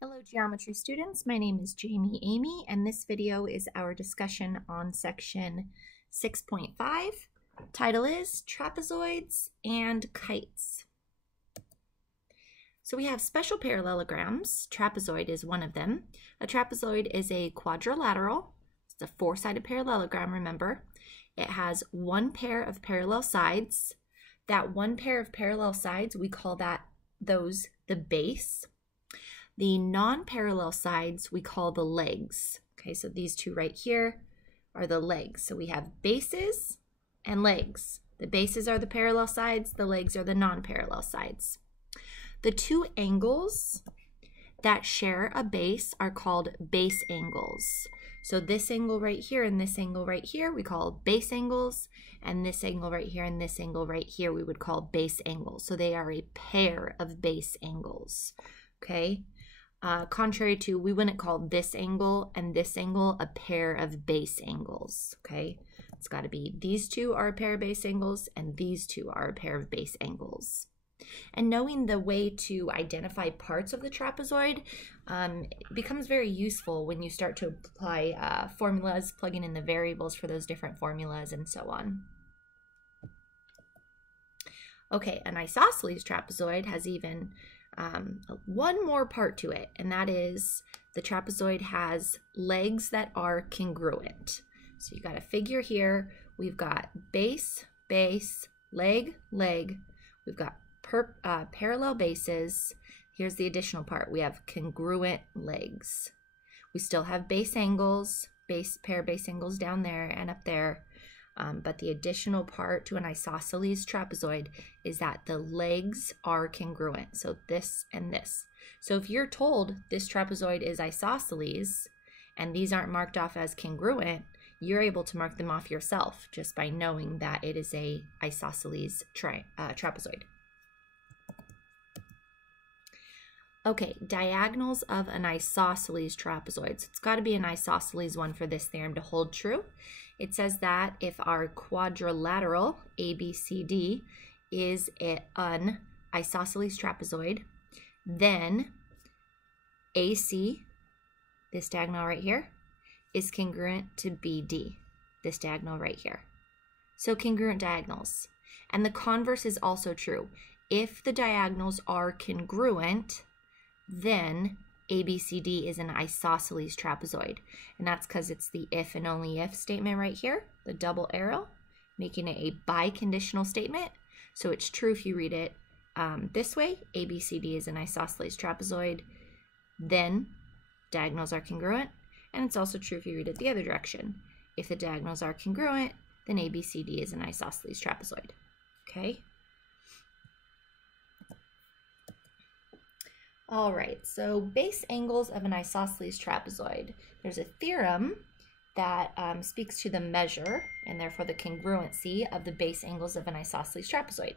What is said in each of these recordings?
Hello geometry students, my name is Jami Emigh, and this video is our discussion on section 6.5. Title is Trapezoids and Kites. So we have special parallelograms. Trapezoid is one of them. A trapezoid is a quadrilateral. It's a four-sided parallelogram, remember. It has one pair of parallel sides. That one pair of parallel sides, we call those the base. The non-parallel sides we call the legs. Okay, so these two right here are the legs. So we have bases and legs. The bases are the parallel sides, the legs are the non-parallel sides. The two angles that share a base are called base angles. So this angle right here and this angle right here we call base angles, and this angle right here and this angle right here we would call base angles. So they are a pair of base angles, okay? Contrary to, we wouldn't call this angle and this angle a pair of base angles, okay? It's got to be these two are a pair of base angles and these two are a pair of base angles. And knowing the way to identify parts of the trapezoid becomes very useful when you start to apply formulas, plugging in the variables for those different formulas and so on. Okay, an isosceles trapezoid has even one more part to it, and that is the trapezoid has legs that are congruent. So you got a figure here. We've got base, base, leg, leg. We've got parallel bases. Here's the additional part. We have congruent legs. We still have base angles, pair of base angles down there and up there. But the additional part to an isosceles trapezoid is that the legs are congruent. So this and this. So if you're told this trapezoid is isosceles and these aren't marked off as congruent, you're able to mark them off yourself just by knowing that it is a isosceles trapezoid. Okay, diagonals of an isosceles trapezoid. So it's got to be an isosceles one for this theorem to hold true. It says that if our quadrilateral ABCD is an isosceles trapezoid, then AC, this diagonal right here, is congruent to BD, this diagonal right here. So congruent diagonals. And the converse is also true. If the diagonals are congruent, then ABCD is an isosceles trapezoid. And that's because it's the if and only if statement right here, the double arrow, making it a biconditional statement. So it's true if you read it this way, ABCD is an isosceles trapezoid, then diagonals are congruent. And it's also true if you read it the other direction. If the diagonals are congruent, then ABCD is an isosceles trapezoid, okay? All right, so base angles of an isosceles trapezoid. There's a theorem that speaks to the measure and therefore the congruency of the base angles of an isosceles trapezoid.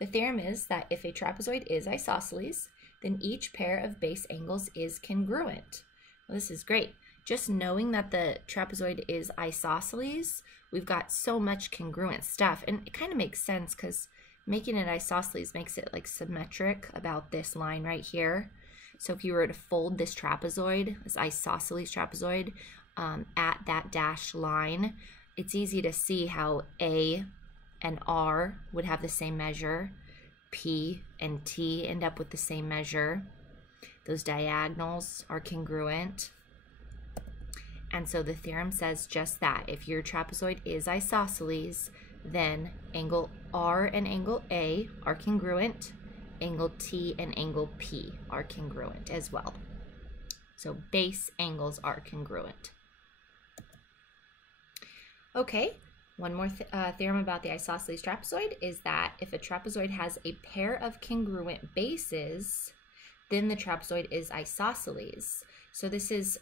The theorem is that if a trapezoid is isosceles, then each pair of base angles is congruent. Well, this is great. Just knowing that the trapezoid is isosceles, we've got so much congruent stuff, and it kind of makes sense because making it isosceles makes it like symmetric about this line right here. So if you were to fold this trapezoid, this isosceles trapezoid, at that dashed line, it's easy to see how A and R would have the same measure. P and T end up with the same measure. Those diagonals are congruent. And so the theorem says just that. If your trapezoid is isosceles, then angle R and angle A are congruent. Angle T and angle P are congruent as well. So base angles are congruent. Okay, one more theorem about the isosceles trapezoid is that if a trapezoid has a pair of congruent bases, then the trapezoid is isosceles. So this is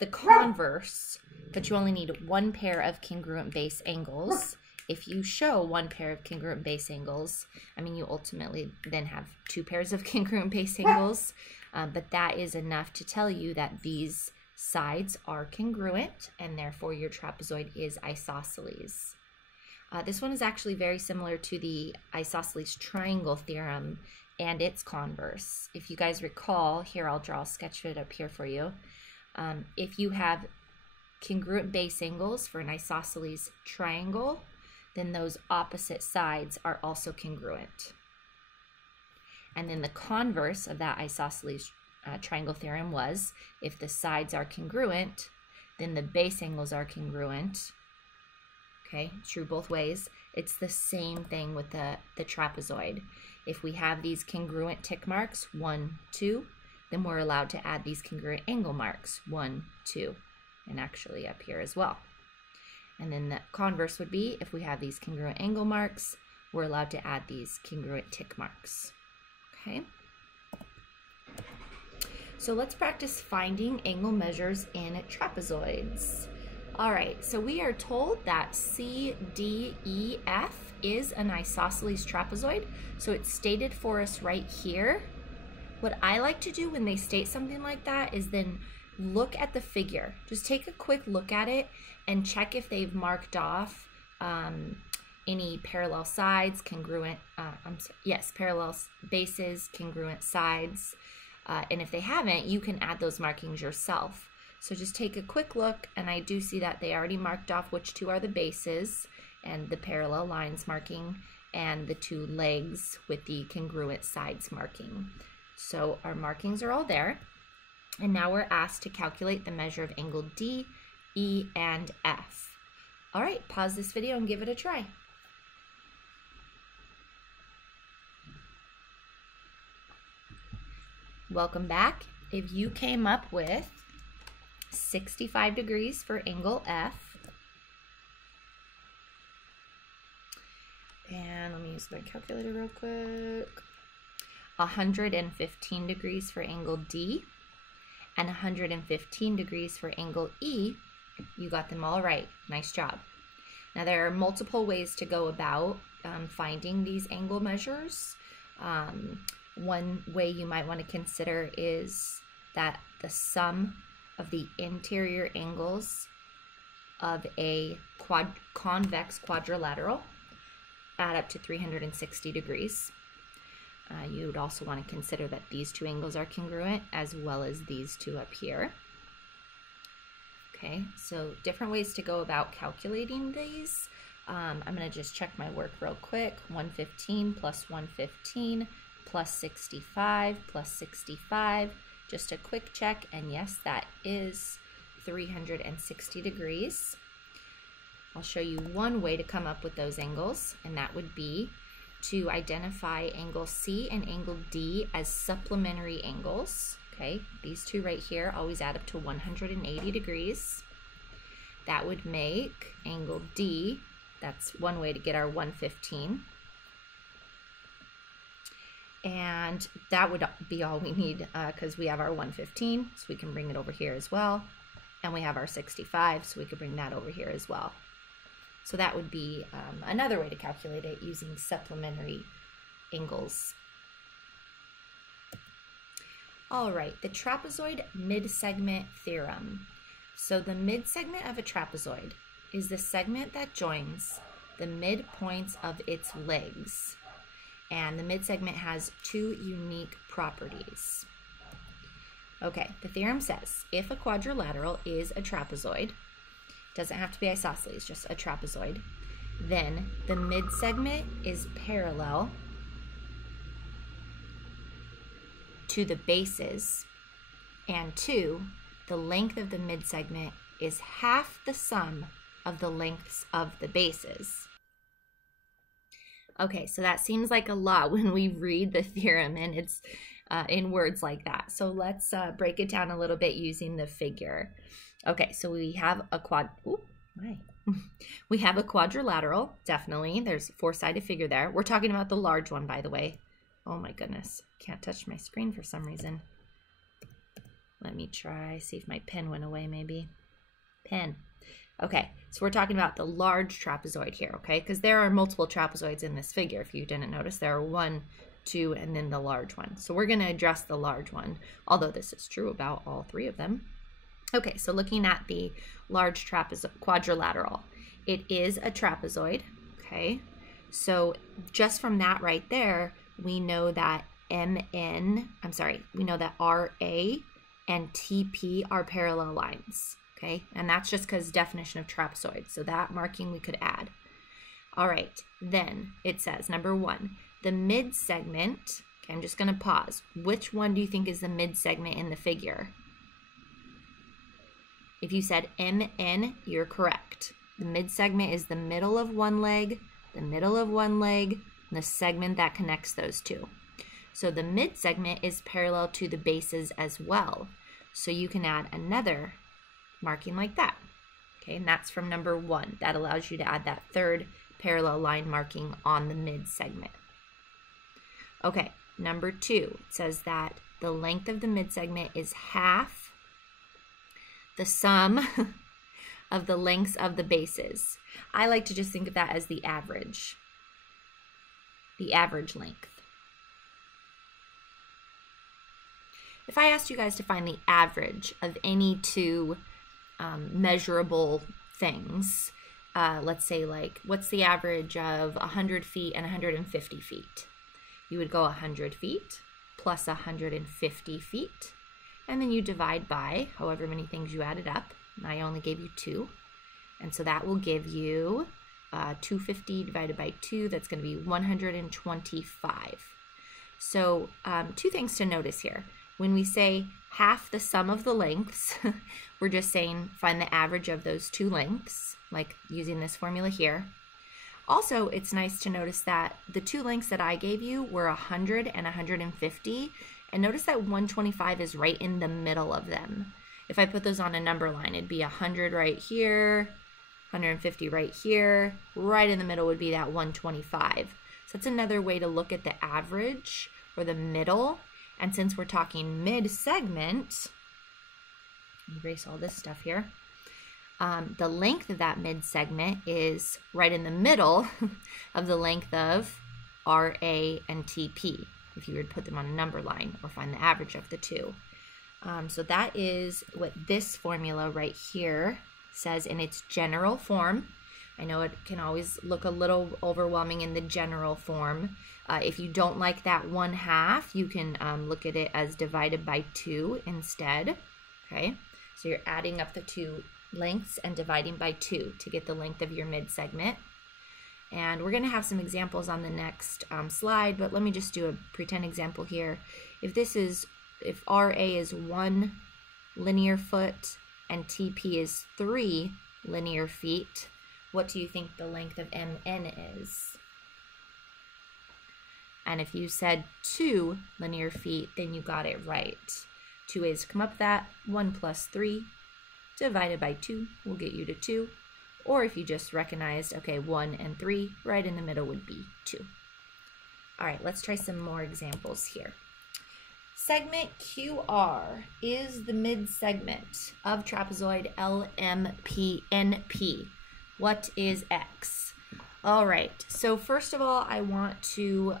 the converse, but you only need one pair of congruent base angles. If you show one pair of congruent base angles, I mean, you ultimately then have two pairs of congruent base angles, but that is enough to tell you that these sides are congruent and therefore your trapezoid is isosceles. This one is actually very similar to the isosceles triangle theorem and its converse. If you guys recall, here I'll sketch it up here for you. If you have congruent base angles for an isosceles triangle, then those opposite sides are also congruent. And then the converse of that isosceles triangle theorem was, if the sides are congruent, then the base angles are congruent. Okay, true both ways. It's the same thing with the trapezoid. If we have these congruent tick marks, 1, 2, then we're allowed to add these congruent angle marks, 1, 2, and actually up here as well. And then the converse would be, if we have these congruent angle marks, we're allowed to add these congruent tick marks. Okay? So let's practice finding angle measures in trapezoids. All right, so we are told that CDEF is an isosceles trapezoid. So it's stated for us right here. What I like to do when they state something like that is then look at the figure. Just take a quick look at it and check if they've marked off any parallel sides, congruent, parallel bases, congruent sides. And if they haven't, you can add those markings yourself. So just take a quick look, and I do see that they already marked off which two are the bases and the parallel lines marking, and the two legs with the congruent sides marking. So our markings are all there. And now we're asked to calculate the measure of angle D, E, and F. All right, pause this video and give it a try. Welcome back. If you came up with 65 degrees for angle F, and let me use my calculator real quick, 115 degrees for angle D, and 115 degrees for angle E, you got them all right. Nice job. Now there are multiple ways to go about finding these angle measures. One way you might want to consider is that the sum of the interior angles of a convex quadrilateral add up to 360 degrees. You would also want to consider that these two angles are congruent, as well as these two up here. Okay, so different ways to go about calculating these. I'm going to just check my work real quick. 115 plus 115 plus 65 plus 65. Just a quick check, and yes, that is 360 degrees. I'll show you one way to come up with those angles, and that would be to identify angle C and angle D as supplementary angles. Okay, these two right here always add up to 180 degrees. That would make angle D, that's one way to get our 115. And that would be all we need because we have our 115, so we can bring it over here as well. And we have our 65, so we could bring that over here as well. So that would be another way to calculate it using supplementary angles. All right, the trapezoid midsegment theorem. So the midsegment of a trapezoid is the segment that joins the midpoints of its legs. And the midsegment has two unique properties. Okay, the theorem says if a quadrilateral is a trapezoid, doesn't have to be isosceles, just a trapezoid, then the midsegment is parallel to the bases, and 2, the length of the midsegment is half the sum of the lengths of the bases. Okay, so that seems like a lot when we read the theorem and it's in words like that. So let's break it down a little bit using the figure. Okay, so we have a we have a quadrilateral, definitely. There's a four-sided figure there. We're talking about the large one, by the way. Oh my goodness, can't touch my screen for some reason. Let me try, see if my pen went away maybe. Pen. Okay, so we're talking about the large trapezoid here, okay? Because there are multiple trapezoids in this figure. If you didn't notice, there are 1, 2, and then the large one. So we're going to address the large one, although this is true about all 3 of them. Okay, so looking at the large quadrilateral, it is a trapezoid, okay? So just from that right there, we know that we know that RA and TP are parallel lines, okay? And that's just because definition of trapezoid. So that marking we could add. All right, then it says, number 1, the midsegment, okay, I'm just gonna pause. Which one do you think is the midsegment in the figure? If you said MN, you're correct. The midsegment is the middle of one leg, the middle of one leg, and the segment that connects those two. So the midsegment is parallel to the bases as well. So you can add another marking like that. Okay, and that's from number 1. That allows you to add that third parallel line marking on the midsegment. Okay, number 2, it says that the length of the midsegment is half the sum of the lengths of the bases. I like to just think of that as the average length. If I asked you guys to find the average of any two measurable things, let's say like, what's the average of 100 feet and 150 feet? You would go 100 feet plus 150 feet, and then you divide by however many things you added up. I only gave you 2, and so that will give you 250 divided by 2, that's going to be 125. So 2 things to notice here. When we say half the sum of the lengths, we're just saying find the average of those 2 lengths, like using this formula here. Also, it's nice to notice that the 2 lengths that I gave you were 100 and 150, and notice that 125 is right in the middle of them. If I put those on a number line, it'd be 100 right here, 150 right here, right in the middle would be that 125. So that's another way to look at the average or the middle. And since we're talking mid-segment, erase all this stuff here, the length of that mid-segment is right in the middle of the length of RA and TP, if you were to put them on a number line or find the average of the 2. So that is what this formula right here says in its general form. I know it can always look a little overwhelming in the general form. If you don't like that 1/2, you can look at it as divided by 2 instead. Okay, so you're adding up the 2 lengths and dividing by 2 to get the length of your mid-segment. And we're going to have some examples on the next slide, but let me just do a pretend example here. If RA is 1 linear foot and TP is 3 linear feet, what do you think the length of MN is? And if you said 2 linear feet, then you got it right. 2 ways to come up with that. 1 plus 3 divided by 2 will get you to 2. Or if you just recognized, okay, 1 and 3, right in the middle would be 2. All right, let's try some more examples here. Segment QR is the mid-segment of trapezoid LMPNP. What is X? All right, so first of all, I want to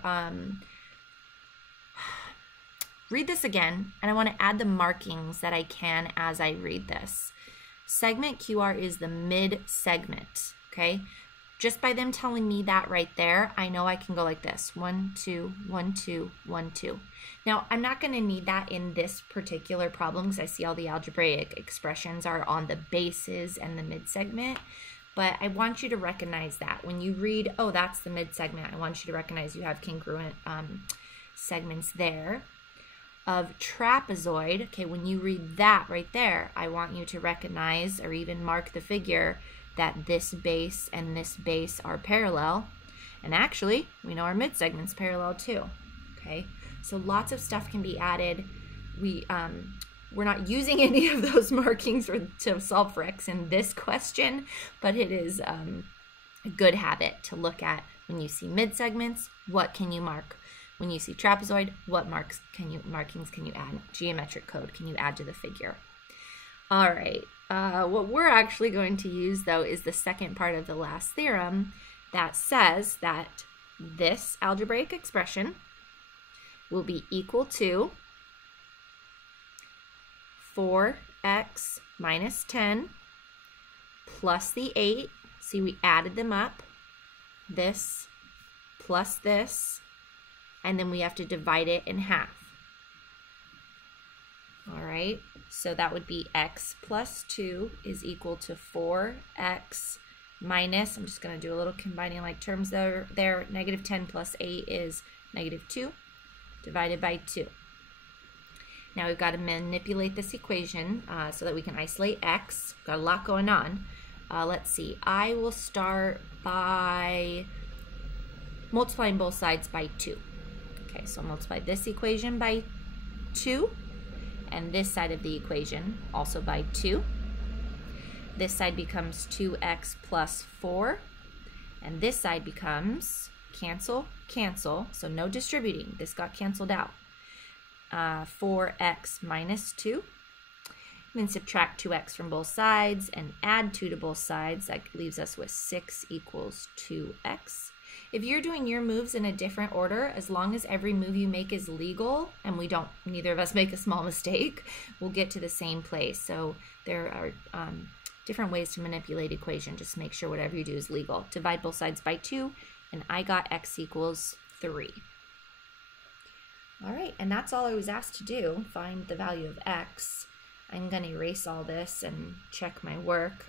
read this again, and I want to add the markings that I can as I read this. Segment QR is the mid-segment, okay? Just by them telling me that right there, I know I can go like this. 1, 2, 1, 2, 1, 2. Now, I'm not going to need that in this particular problem because I see all the algebraic expressions are on the bases and the mid-segment. But I want you to recognize that. When you read, oh, that's the mid-segment, I want you to recognize you have congruent segments there. Of trapezoid, okay, when you read that right there, I want you to recognize or even mark the figure that this base and this base are parallel. And actually, we know our mid-segment's parallel too, okay? So lots of stuff can be added. We're not using any of those markings to solve for X in this question, but it is a good habit to look at when you see mid-segments, what can you mark? When you see trapezoid, what markings can you add? Geometric code can you add to the figure? All right, what we're actually going to use though is the second part of the last theorem that says that this algebraic expression will be equal to 4x minus 10 plus the 8. See, we added them up. This plus this and then we have to divide it in half. All right, so that would be x plus 2 is equal to 4x minus, I'm just going to do a little combining like terms there, negative 10 plus 8 is negative 2 divided by 2. Now we've got to manipulate this equation so that we can isolate x. Got a lot going on. Let's see, I will start by multiplying both sides by 2. Okay, so I'll multiply this equation by 2, and this side of the equation also by 2. This side becomes 2x plus 4, and this side becomes cancel, cancel, so no distributing. This got canceled out. 4x minus 2. Then subtract 2x from both sides and add 2 to both sides. That leaves us with 6 equals 2x. If you're doing your moves in a different order, as long as every move you make is legal and neither of us make a small mistake, we'll get to the same place. So there are different ways to manipulate equation. Just make sure whatever you do is legal. Divide both sides by 2, and I got x equals 3. All right, and that's all I was asked to do, find the value of x. I'm going to erase all this and check my work.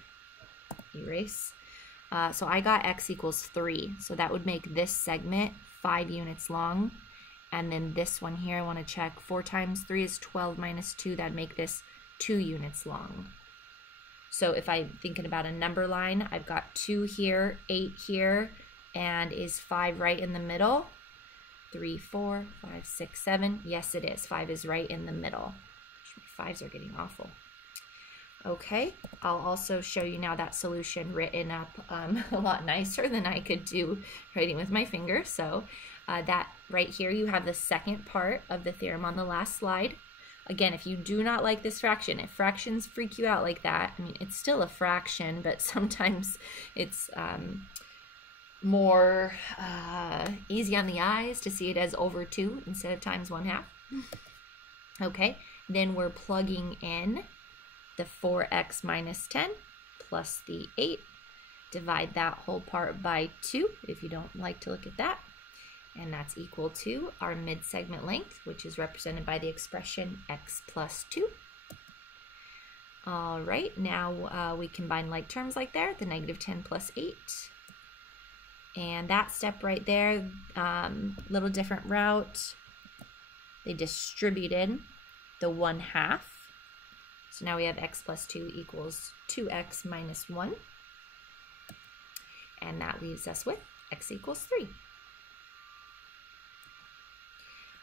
Erase. So I got x equals 3. So that would make this segment 5 units long. And then this one here, I want to check 4 times 3 is 12 minus 2. That'd make this 2 units long. So if I'm thinking about a number line, I've got 2 here, 8 here, and is 5 right in the middle? 3, 4, 5, 6, 7. Yes, it is. 5 is right in the middle. My 5s are getting awful. Okay, I'll also show you now that solution written up a lot nicer than I could do writing with my finger. So that right here, you have the second part of the theorem on the last slide. Again, if you do not like this fraction, if fractions freak you out like that, I mean, it's still a fraction, but sometimes it's more easy on the eyes to see it as over 2 instead of times 1/2. Okay, then we're plugging in the 4x minus 10 plus the 8. Divide that whole part by 2 if you don't like to look at that. And that's equal to our mid-segment length, which is represented by the expression x plus 2. All right, now we combine like terms like there, the negative 10 plus 8. And that step right there, little different route. They distributed the 1/2. So now we have x plus 2 equals 2x minus 1. And that leaves us with x equals 3.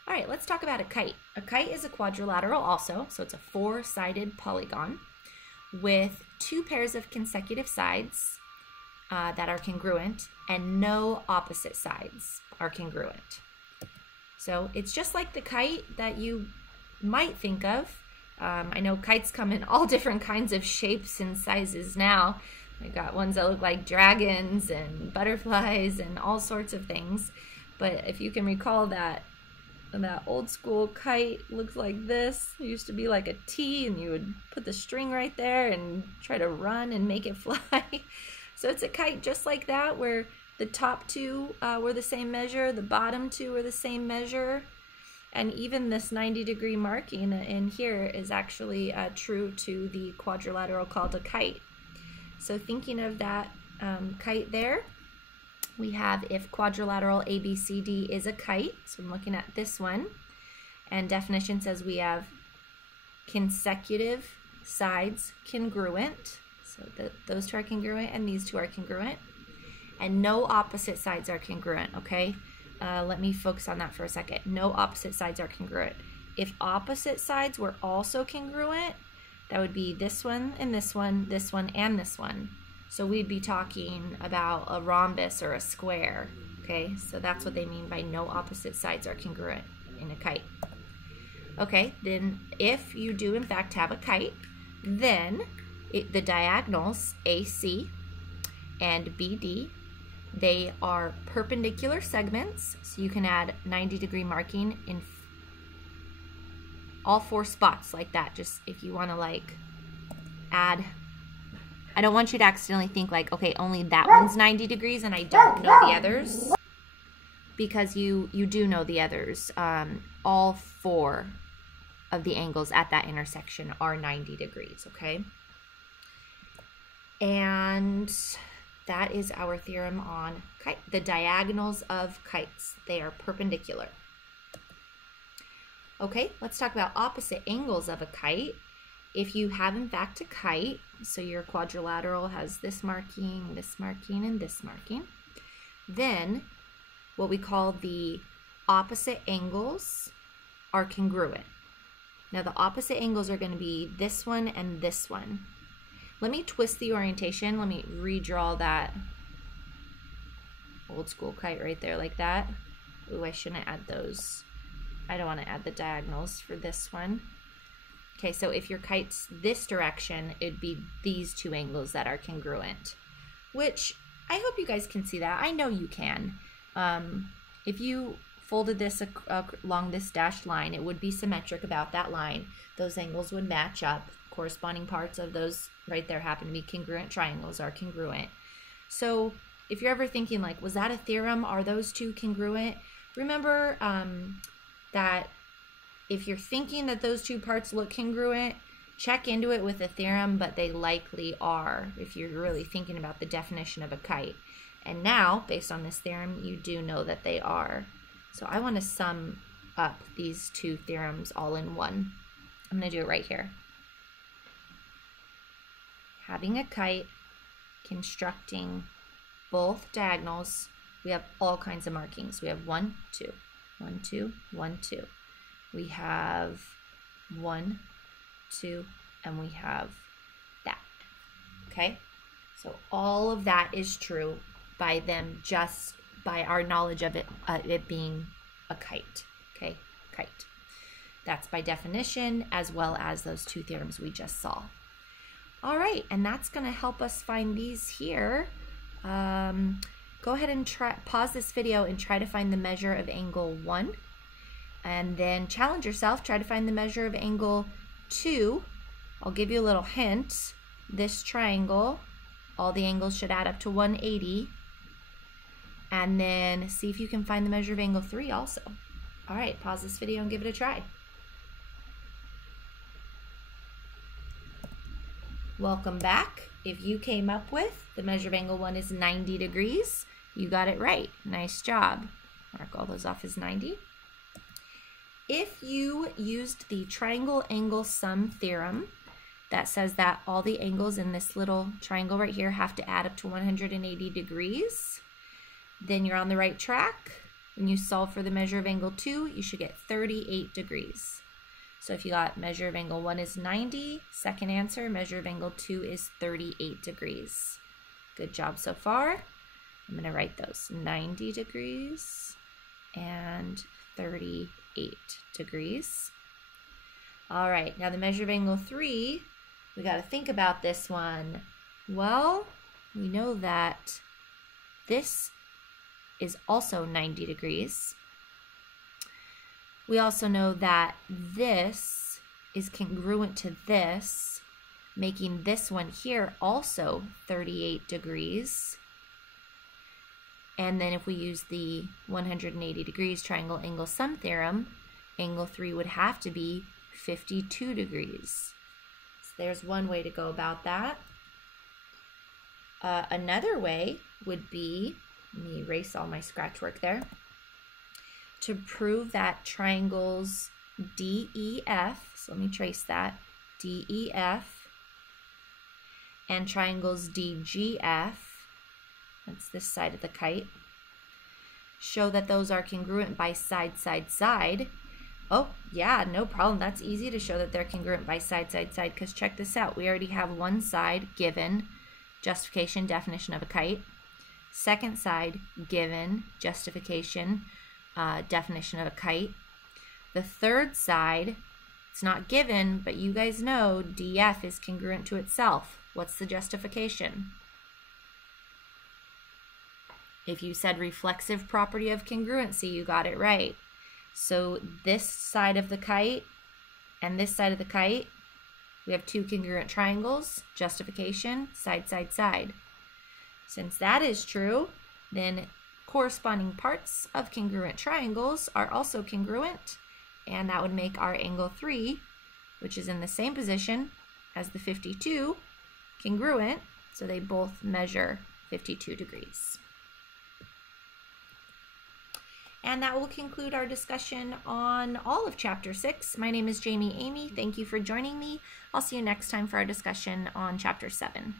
All right, let's talk about a kite. A kite is a quadrilateral also, so it's a 4-sided polygon with 2 pairs of consecutive sides that are congruent, and no opposite sides are congruent. So it's just like the kite that you might think of. I know kites come in all different kinds of shapes and sizes now. I got ones that look like dragons and butterflies and all sorts of things. But if you can recall that old school kite looked like this. It used to be like a T, and you would put the string right there and try to run and make it fly. So it's a kite just like that, where the top 2 were the same measure, the bottom 2 were the same measure, and even this 90-degree marking in here is actually true to the quadrilateral called a kite. So thinking of that kite there, we have if quadrilateral ABCD is a kite, so I'm looking at this one, and definition says we have consecutive sides congruent, so those 2 are congruent and these 2 are congruent, and no opposite sides are congruent, okay? Let me focus on that for a second. No opposite sides are congruent. If opposite sides were also congruent, that would be this one and this one, this one and this one. So we'd be talking about a rhombus or a square, okay? So that's what they mean by no opposite sides are congruent in a kite. Okay, then if you do in fact have a kite, then the diagonals AC and BD, they are perpendicular segments, so you can add 90-degree marking in all 4 spots like that, just if you want to like add. I don't want you to accidentally think like, okay, only that one's 90 degrees and I don't know the others. because you do know the others. All 4 of the angles at that intersection are 90 degrees, okay? And that is our theorem on the diagonals of kites. They are perpendicular. Okay, let's talk about opposite angles of a kite. If you have, in fact, a kite, so your quadrilateral has this marking, and this marking, then what we call the opposite angles are congruent. Now, the opposite angles are going to be this one and this one. Let me twist the orientation. Let me redraw that old school kite right there like that. Ooh, I shouldn't add those. I don't want to add the diagonals for this one. Okay, so if your kite's this direction, it'd be these 2 angles that are congruent, which I hope you guys can see that. I know you can. If you folded this along this dashed line, it would be symmetric about that line. Those angles would match up. Corresponding parts of those right there happen to be congruent. Triangles are congruent. So if you're ever thinking like, was that a theorem? Are those 2 congruent? Remember that if you're thinking that those 2 parts look congruent, check into it with a theorem, but they likely are if you're really thinking about the definition of a kite. And now, based on this theorem, you do know that they are. So I want to sum up these 2 theorems all in one. I'm going to do it right here. Having a kite, constructing both diagonals, we have all kinds of markings. We have 1, 2, 1, 2, 1, 2. We have 1, 2, and we have that. Okay? So all of that is true by them, just by our knowledge of it being a kite. Okay? Kite. That's by definition, as well as those 2 theorems we just saw. All right, and that's going to help us find these here. Go ahead and pause this video and try to find the measure of angle 1. And then challenge yourself, try to find the measure of angle 2. I'll give you a little hint. This triangle, all the angles should add up to 180. And then see if you can find the measure of angle 3 also. All right, pause this video and give it a try. Welcome back. If you came up with the measure of angle 1 is 90 degrees, you got it right. Nice job. Mark all those off as 90. If you used the triangle angle sum theorem that says that all the angles in this little triangle right here have to add up to 180 degrees, then you're on the right track. When you solve for the measure of angle 2, you should get 38 degrees. So if you got measure of angle 1 is 90, second answer, measure of angle 2 is 38 degrees. Good job so far. I'm going to write those 90 degrees and 38 degrees. All right, now the measure of angle 3, we got to think about this one. Well, we know that this is also 90 degrees. We also know that this is congruent to this, making this one here also 38 degrees. And then if we use the 180 degrees triangle angle sum theorem, angle 3 would have to be 52 degrees. So there's one way to go about that. Another way would be, let me erase all my scratch work there, to prove that triangles DEF, so let me trace that, DEF, and triangles DGF, that's this side of the kite, show that those are congruent by side, side, side. Oh, yeah, no problem. That's easy to show that they're congruent by side, side, side, because check this out. We already have one side given, justification, definition of a kite. Second side given, justification, definition of a kite. The third side, it's not given, but you guys know DF is congruent to itself. What's the justification? If you said reflexive property of congruency, you got it right. So this side of the kite and this side of the kite, we have two congruent triangles, justification, side, side, side. Since that is true, then corresponding parts of congruent triangles are also congruent, and that would make our angle 3, which is in the same position as the 52, congruent, so they both measure 52 degrees. And that will conclude our discussion on all of Chapter 6. My name is Jamie Amy. Thank you for joining me. I'll see you next time for our discussion on Chapter 7.